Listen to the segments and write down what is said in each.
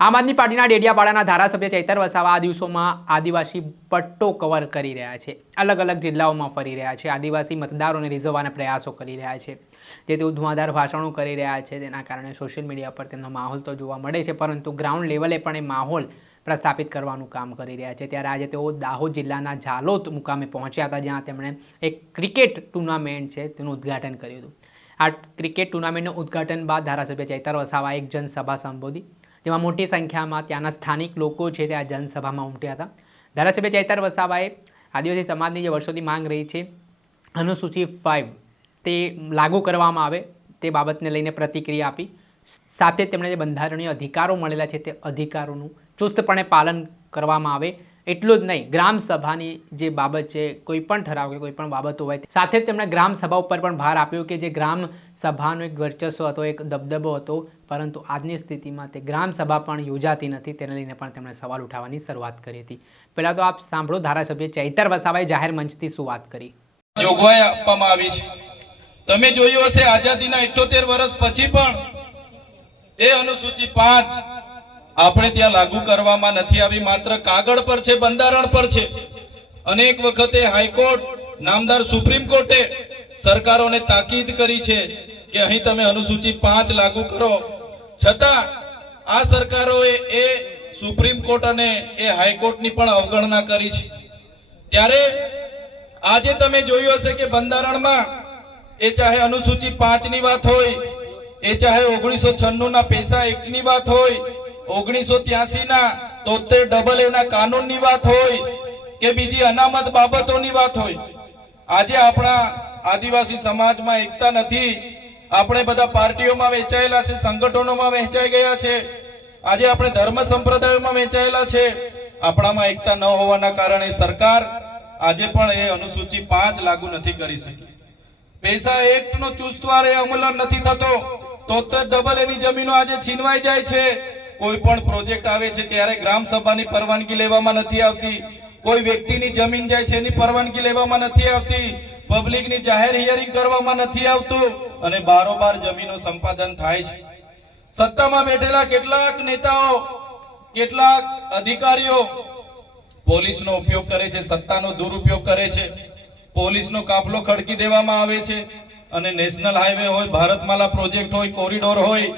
આમ આદમી પાર્ટીના ડેડિયાપાડાના ધારાસભ્ય ચૈતર વસાવા આ દિવસોમાં આદિવાસી પટ્ટો કવર કરી રહ્યા છે, અલગ અલગ જિલ્લાઓમાં ફરી રહ્યા છે, આદિવાસી મતદારોને રીઝવવાના પ્રયાસો કરી રહ્યા છે, જે તેઓ ધુઆધાર ભાષણો કરી રહ્યા છે, તેના કારણે સોશિયલ મીડિયા પર તેમનો માહોલ તો જોવા મળે છે, પરંતુ ગ્રાઉન્ડ લેવલે પણ એ માહોલ પ્રસ્થાપિત કરવાનું કામ કરી રહ્યા છે। ત્યારે આજે તેઓ દાહોદ જિલ્લાના ઝાલોદ મુકામે પહોંચ્યા હતા, જ્યાં તેમણે એક ક્રિકેટ ટુર્નામેન્ટ છે તેનું ઉદ્ઘાટન કર્યું હતું। આ ક્રિકેટ ટુર્નામેન્ટનું ઉદ્ઘાટન બાદ ધારાસભ્ય ચૈતર વસાવાએ એક જનસભા સંબોધી, જેમાં મોટી સંખ્યામાં ત્યાંના સ્થાનિક લોકો છે તે આ જનસભામાં ઉમટ્યા હતા। ધારાસભ્ય ચૈતર વસાવાએ આદિવાસી સમાજની જે વર્ષોથી માંગ રહી છે અનુસૂચિ 5 તે લાગુ કરવામાં આવે તે બાબતને લઈને પ્રતિક્રિયા આપી, સાથે તેમણે જે બંધારણીય અધિકારો મળેલા છે તે અધિકારોનું ચુસ્તપણે પાલન કરવામાં આવે, એટલું જ નહીં ગ્રામ સભાની જે બાબત છે, કોઈ પણ ઠરાવ કે કોઈ પણ બાબતો હોય, સાથે જ તેમણે ગ્રામ સભા ઉપર પણ ભાર આપ્યો કે જે ગ્રામ સભાનો એક વર્ચસ્વ હતો, એક દબદબો હતો, પરંતુ આજની સ્થિતિમાં તે ગ્રામ સભા પણ યોજાતી નથી, તેને લઈને પણ તેમણે સવાલ ઉઠાવવાની શરૂઆત કરી હતી। પહેલાં તો આપ સાંભળો ધારાસભ્ય ચૈતર વસાવાએ જાહેર મંચથી શું વાત કરી। જોગવાઈ આપવામાં આવી છે, તમે જોયું હશે આઝાદીના 78 વર્ષ પછી પણ એ અનુસૂચિ 5 આપણે ત્યાં લાગુ કરવામાં નથી આવી, માત્ર કાગળ પર છે, બંધારણ પર છે। અનેક વખતે હાઈકોર્ટ, નામદાર સુપ્રીમ કોર્ટે સરકારોને તાકીદ કરી છે કે અહીં તમે અનુસૂચિ 5 લાગુ કરો, છતાં આ સરકારોએ એ સુપ્રીમ કોર્ટ અને એ હાઈકોર્ટની પણ અવગણના કરી છે। ત્યારે આજે તમે જોયું હશે કે બંધારણમાં એ ચાહે અનુસૂચિ 5 ની વાત હોય, એ ચાહે 1996 ના પૈસા એક્ટની વાત હોય, 1983 ના 73 ના કાનૂનની વાત હોય કે બીજી અનામત બાબતોની વાત હોય, આજે આપણા આદિવાસી સમાજમાં એકતા નથી। આપણે બધા પાર્ટીઓમાં વહેંચાયેલા છે, સંગઠનોમાં વહેંચાઈ ગયા છે, આજે આપણે ધર્મ સંપ્રદાયોમાં વહેંચાયેલા છે, આપણામાં એકતા ન હોવાના કારણે સરકાર આજે પણ એ અનુસૂચિ 5 લાગુ નથી કરી શકી। પૈસા એક્ટનો ચુસ્તવારે અમલ નથી થતો, 73 ની જમીનો આજે છીનવાઈ જાય છે। કોઈ પણ પ્રોજેક્ટ આવે છે ત્યારે ગ્રામ સભાની પરવાનગી લેવામાં નથી આવતી, કોઈ વ્યક્તિની જમીન જાય છે એની પરવાનગી લેવામાં નથી આવતી, પબ્લિકની જાહેર હિયરિંગ કરવામાં નથી આવતું અને બારોબાર જમીનો સંપાદન થાય છે। સત્તામાં બેઠેલા કેટલાક નેતાઓ, કેટલાક અધિકારીઓ પોલીસનો ઉપયોગ કરે છે, સત્તાનો દુરુપયોગ કરે છે, પોલીસનો કાફલો ખડકી દેવામાં આવે છે અને નેશનલ હાઈવે હોય, ભારતમાલા પ્રોજેક્ટ હોય, કોરિડોર હોય,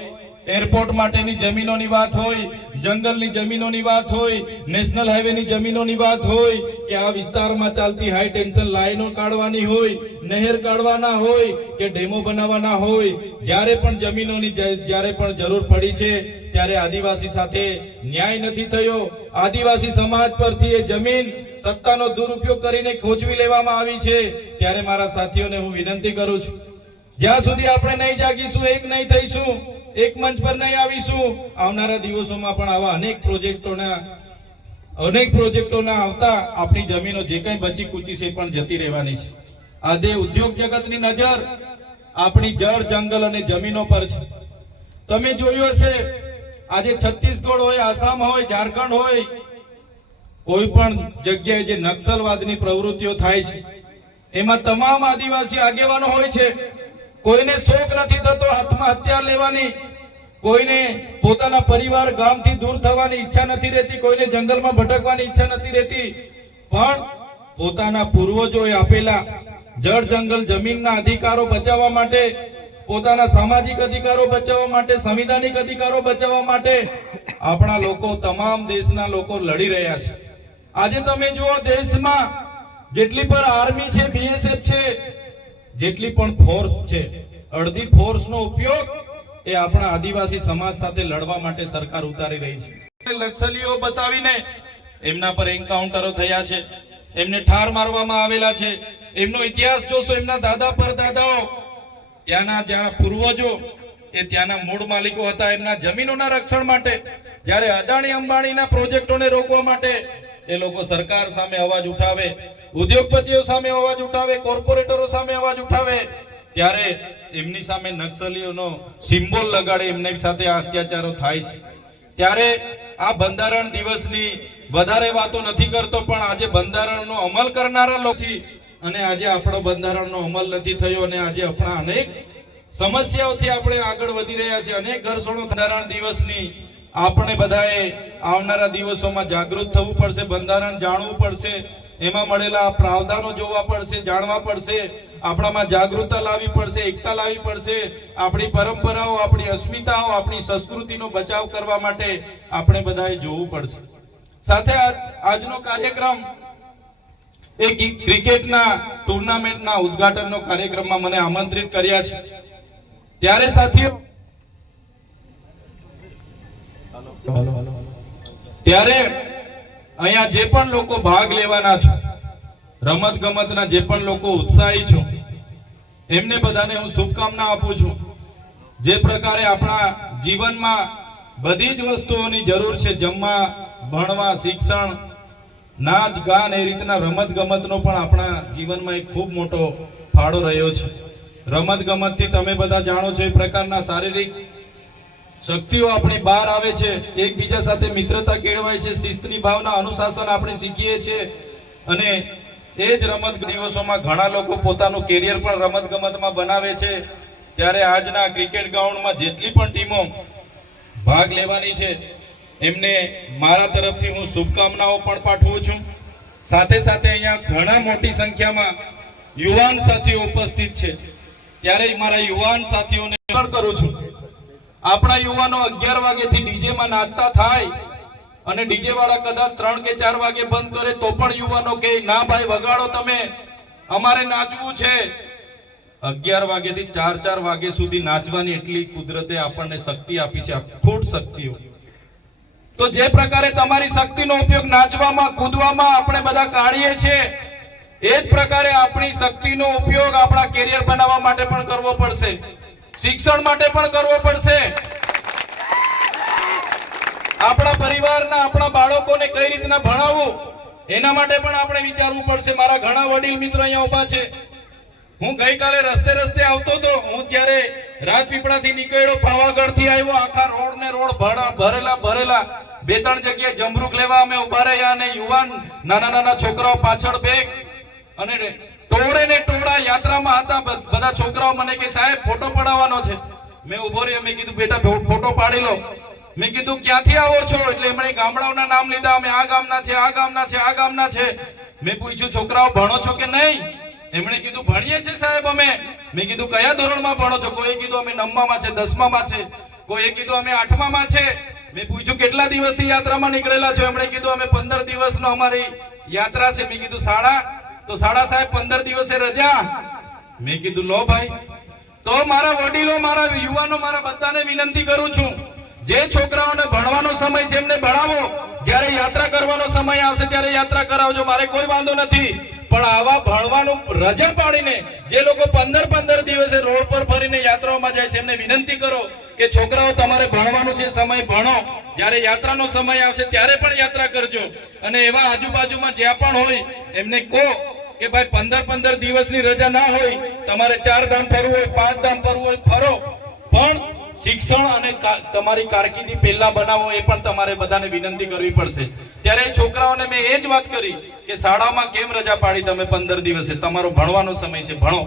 એરપોર્ટ માટેની જમીનોની વાત હોય, જંગલની જમીનોની વાત હોય, નેશનલ હાઈવેની જમીનોની વાત હોય કે આ વિસ્તારમાં ચાલતી હાઈ ટેન્શન લાઈનો કાઢવાની હોય, નહેર કાઢવાના હોય કે ડેમો બનાવવાના હોય, જ્યારે પણ જમીનોની જ્યારે પણ જરૂર પડી છે ત્યારે આદિવાસી સાથે ન્યાય નથી થયો। આદિવાસી સમાજ પરથી એ જમીન સત્તાનો દુરુપયોગ કરીને ખોચવી લેવામાં આવી છે। ત્યારે મારા સાથીઓને હું વિનંતી કરું છું, જ્યાં સુધી આપણે નહીં જાગીશું, એક નહીં થઈશું, એક મંચ પર નહીં આવીશું, આવનારા દિવસોમાં પણ આવા અનેક પ્રોજેક્ટોના આવતા આપણી જમીનો જે કંઈ બચી કૂચી છે પણ જતી રહેવાની છે। આજે ઉદ્યોગ જગતની નજર આપણી જળ, જંગલ અને જમીનો પર છે। તમે જોયું હશે આજે છત્તીસગઢ હોય, આસામ હોય, ઝારખંડ હોય, કોઈ પણ જગ્યાએ જે નક્સલવાદની પ્રવૃત્તિઓ થાય છે એમાં તમામ આદિવાસી આગેવાનો હોય છે। કોઈને શોખ નથી થતો હાથમાં હથિયાર લેવાની, કોઈને પોતાના પરિવાર ગામથી દૂર થવાની ઈચ્છા નથી રહેતી, કોઈને જંગલમાં ભટકવાની ઈચ્છા નથી રહેતી, પણ પોતાના પૂર્વજોએ આપેલા જળ, જંગલ, જમીનના અધિકારો બચાવવા માટે, પોતાના સામાજિક અધિકારો બચાવવા માટે, સંવિધાનિક અધિકારો બચાવવા માટે આપણા લોકો, તમામ દેશના લોકો લડી રહ્યા છે। આજે તમે જુઓ દેશમાં જેટલી પણ આર્મી છે, બીએસએફ છે, જેટલી પણ ફોર્સ છે, અડધી ફોર્સનો ઉપયોગ એ આપણા આદિવાસી સમાજ સાથે લડવા માટે સરકાર ઉતારી રહી છે। નક્સલીઓ બતાવીને એમના પર એન્કાઉન્ટરો થયા છે, એમને ઠાર મારવામાં આવેલા છે। એમનો ઇતિહાસ જોશો, એમના દાદા પરદાદાઓ, ત્યાંના જ્યાં પૂર્વજો એ ત્યાંના મૂળ માલિકો હતા, એમના જમીનોના રક્ષણ માટે, જ્યારે અદાણી અંબાણીના પ્રોજેક્ટોને રોકવા માટે એ લોકો સરકાર સામે અવાજ ઉઠાવે, ઉદ્યોગપતિઓ સામે અવાજ ઉઠાવે, કોર્પોરેટરો સામે અવાજ ઉઠાવે, ત્યારે એમની સામે નક્સલીઓનો સિમ્બોલ લગાડે, એમની સાથે આ અત્યાચારો થાય છે। ત્યારે આ બંધારણ દિવસની વધારે વાતો નથી કરતો, પણ આજે બંધારણનો અમલ કરનારા લોકો અને આજે આપણો બંધારણનો અમલ નથી થયો અને આજે આપણા અનેક સમસ્યાઓથી આપણે આગળ વધી રહ્યા છે, અનેક ઘર્ષણો બંધારણ દિવસની આપણે બધાએ આવનારા દિવસોમાં જાગૃત થવું પડશે, બંધારણ જાણવું પડશે, એમાં મળેલા પ્રાવધાનો જોવા પડશે, જાણવા પડશે, આપણામાં જાગૃતતા લાવવી પડશે, એકતા લાવવી પડશે, આપણી પરંપરાઓ, આપણી અસ્મિતાઓ, આપણી સંસ્કૃતિનો બચાવ કરવા માટે આપણે બધાએ જોવું પડશે. સાથે આજનો કાર્યક્રમ એ ક્રિકેટના ટુર્નામેન્ટના ઉદ્ઘાટનનો કાર્યક્રમમાં મને આમંત્રિત કર્યા છે. ત્યારે સાથીઓ, ત્યારે અહીંયા જે પણ લોકો ભાગ લેવાના છો, રમત ગમતના જે પણ લોકો ઉત્સાહી છો, એમને બધાને હું શુભકામના આપું છું. જે પ્રકારે આપણા જીવનમાં બધી જ વસ્તુઓની જરૂર છે, જમવા, ભણવા, શિક્ષણ, નાચ ગાન, એ રીતના રમત ગમતનો પણ આપણા જીવનમાં એક ખૂબ મોટો ફાળો રહ્યો છે. રમત ગમતથી તમે બધા જાણો છો એ પ્રકારના શારીરિક શક્તિઓ આપણી બહાર આવે છે, એકબીજા સાથે મિત્રતા કેળવાય છે, શિસ્તની ભાવના, અનુશાસન આપણે શીખીએ છીએ. અને એ જ રમત દિવસોમાં ઘણા લોકો પોતાનું કેરિયર પણ રમત ગમતમાં બનાવે છે. ત્યારે આજના ક્રિકેટ ગ્રાઉન્ડમાં જેટલી પણ ટીમો ભાગ લેવાની છે એમને મારા તરફથી હું શુભકામનાઓ પણ પાઠવું છું. સાથે સાથે અહીંયા ઘણા મોટી સંખ્યામાં યુવાન સાથીઓ ઉપસ્થિત છે. ત્યારે મારા યુવાન સાથીઓને પણ કરું છું, આપણા યુવાનો 11 વાગ્યાથી ડીજે માં નાચતા થાય અને ડીજે વાળા કદાચ 3 કે 4 વાગે બંધ કરે તો પણ યુવાનો કે ના ભાઈ વગાડો તમે, અમારે નાચવું છે. 11 વાગ્યાથી 4 વાગ્યા સુધી નાચવાની એટલી કુદરતે આપણને શક્તિ આપી છે, અખૂટ શક્તિઓ. તો જે પ્રકારે તમારી શક્તિનો ઉપયોગ નાચવામાં, કૂદવામાં આપણે બધા કાઢીએ છીએ, એ જ પ્રકારે આપણી શક્તિનો ઉપયોગ આપણા કેરિયર બનાવવા માટે પણ કરવો પડશે, શિક્ષણ માટે પણ કરવો પડશે. આપણા પરિવારના, આપણા બાળકોને કઈ રીતના ભણાવવું એના માટે પણ આપણે વિચારવું પડશે. મારા ઘણા વડીલ મિત્રો અહીંયા ઊભા છે. હું ગઈકાલે રસ્તે આવતો હતો, હું ત્યારે રાજપીપળાથી નીકળ્યો, પાવાગઢથી આવ્યો, આખા રોડ ને રોડ ભરેલા. 2-3 જગ્યાએ જમરૂક લેવા અમે ઉભા રહ્યા અને યુવાન નાના છોકરાઓ પાછળ બેગ અને ટોળે ને ટોળા યાત્રામાં હતા. બધા છોકરાઓ મને કે સાહેબ ફોટો પડાવવાનો છે. મેં ઉભો રહ્યો, મેં કીધું બેટા ફોટો પાડી લો. મેં કીધું ક્યાંથી આવો છો? એટલે એમણે ગામડાઓના નામ લીધા. અમે આ ગામના છે, આ ગામના છે, આ ગામના છે. મેં પૂછ્યું છોકરાઓ ભણો છો કે નહીં? એમણે કીધું ભણીએ છે સાહેબ અમે. મેં કીધું કયા ધોરણમાં ભણો છો? કોઈ કીધું અમે 9માં છે, 10માં છે, કોઈ કીધું અમે 8માં છે. મેં પૂછ્યું કેટલા દિવસથી યાત્રામાં નીકળેલા છો? એમણે કીધું અમે 15 દિવસનો અમારી યાત્રા છે. મેં કીધું શાળા? તો શાળા સાહેબ 15 દિવસે રજા. મેં કીધું લો ભાઈ. તો મારા વડીલો, મારા યુવાનો, મારા બધાને વિનંતી કરું છું, જે છોકરાઓને ભણવાનો સમય છે એમને ભણાવો, જ્યારે યાત્રા કરવાનો સમય આવશે ત્યારે યાત્રા કરાવજો, મારે કોઈ વાંધો નથી. પણ આવા ભણવાનું રજા પાડીને જે લોકો 15 દિવસે રોડ પર ફરીને યાત્રાઓમાં જાય છે એમને વિનંતી કરો કે છોકરાઓ તમારે ભણવાનું છે, સમય ભણો, જ્યારે યાત્રાનો સમય આવશે ત્યારે પણ યાત્રા કરજો. અને એવા આજુબાજુમાં જ્યાં પણ હોય એમને કહો કે ભાઈ 15 દિવસની રજા ના હોય, તમારે 4 ધામ ફરવું હોય, 5 ધામ ફરવું હોય, ફરો, પણ શિક્ષણ અને તમારી કારકિર્દી પહેલા બનાવો, એ પણ તમારે બધાને વિનંતી કરવી પડશે. ત્યારે છોકરાઓને મેં એ જ વાત કરી કે શાળામાં કેમ રજા પાડી તમે 15 દિવસે? તમારો ભણવાનો સમય છે, ભણો.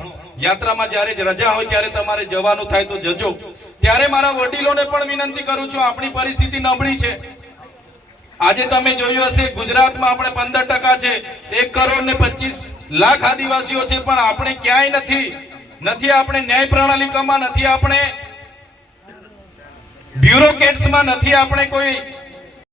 યાત્રામાં જ્યારે જ રજા હોય ત્યારે તમારે જવાનું થાય તો જજો. ત્યારે મારા વડીલોને પણ વિનંતી કરું છું, આપણી પરિસ્થિતિ નબળી છે. આજે તમે જોયું હશે ગુજરાતમાં આપણે 15% છે, 1,25,00,000 આદિવાસીઓ છે, પણ આપણે ક્યાંય નથી. આપણે ન્યાય પ્રણાલિકામાં નથી, આપણે બ્યુરોક્રેટ્સમાં નથી, આપણે કોઈ